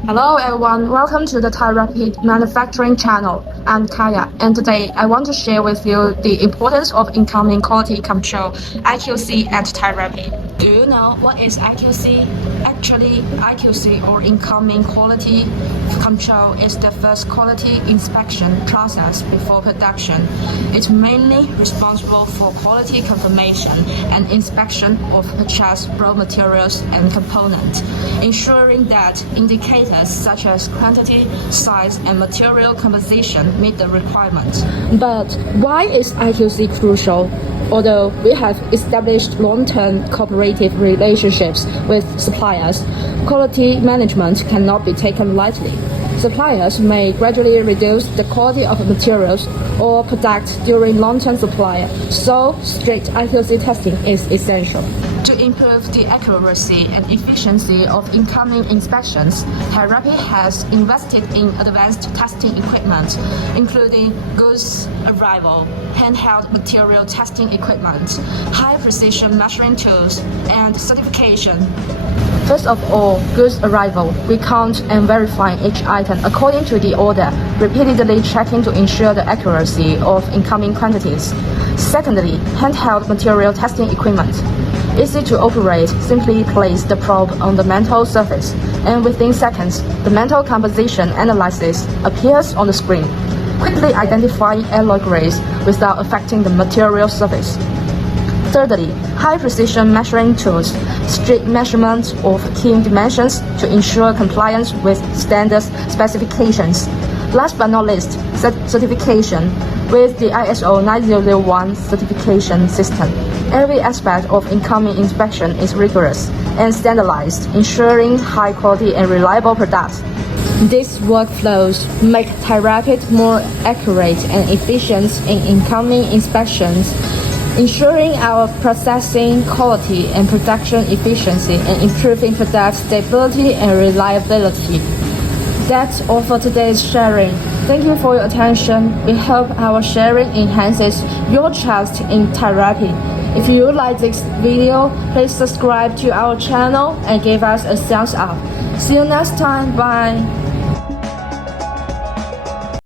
Hello everyone, welcome to the TiRapid manufacturing channel. I'm Kaya, and today I want to share with you the importance of incoming quality control (IQC) at TiRapid. Do you know what is IQC? Actually, IQC or incoming quality control is the first quality inspection process before production. It's mainly responsible for quality confirmation and inspection of purchased raw materials and components, ensuring that indicators such as quantity, size, and material composition meet the requirements. But why is IQC crucial? Although we have established long-term cooperative relationships with suppliers, quality management cannot be taken lightly. Suppliers may gradually reduce the quality of materials or products during long-term supply, so strict IQC testing is essential. To improve the accuracy and efficiency of incoming inspections, TiRapid has invested in advanced testing equipment, including goods arrival, handheld material testing equipment, high-precision measuring tools, and certification. First of all, goods arrival. We count and verify each item according to the order, repeatedly checking to ensure the accuracy of incoming quantities. Secondly, handheld material testing equipment. Easy to operate, simply place the probe on the metal surface, and within seconds, the metal composition analysis appears on the screen, quickly identifying alloy grades without affecting the material surface. Thirdly, high-precision measuring tools, strict measurement of key dimensions to ensure compliance with standard specifications. Last but not least, certification. With the ISO 9001 certification system, every aspect of incoming inspection is rigorous and standardized, ensuring high quality and reliable products. These workflows make TiRapid more accurate and efficient in incoming inspections, ensuring our processing quality and production efficiency and improving product stability and reliability. That's all for today's sharing. Thank you for your attention. We hope our sharing enhances your trust in TiRapid. If you like this video, please subscribe to our channel and give us a thumbs up. See you next time. Bye.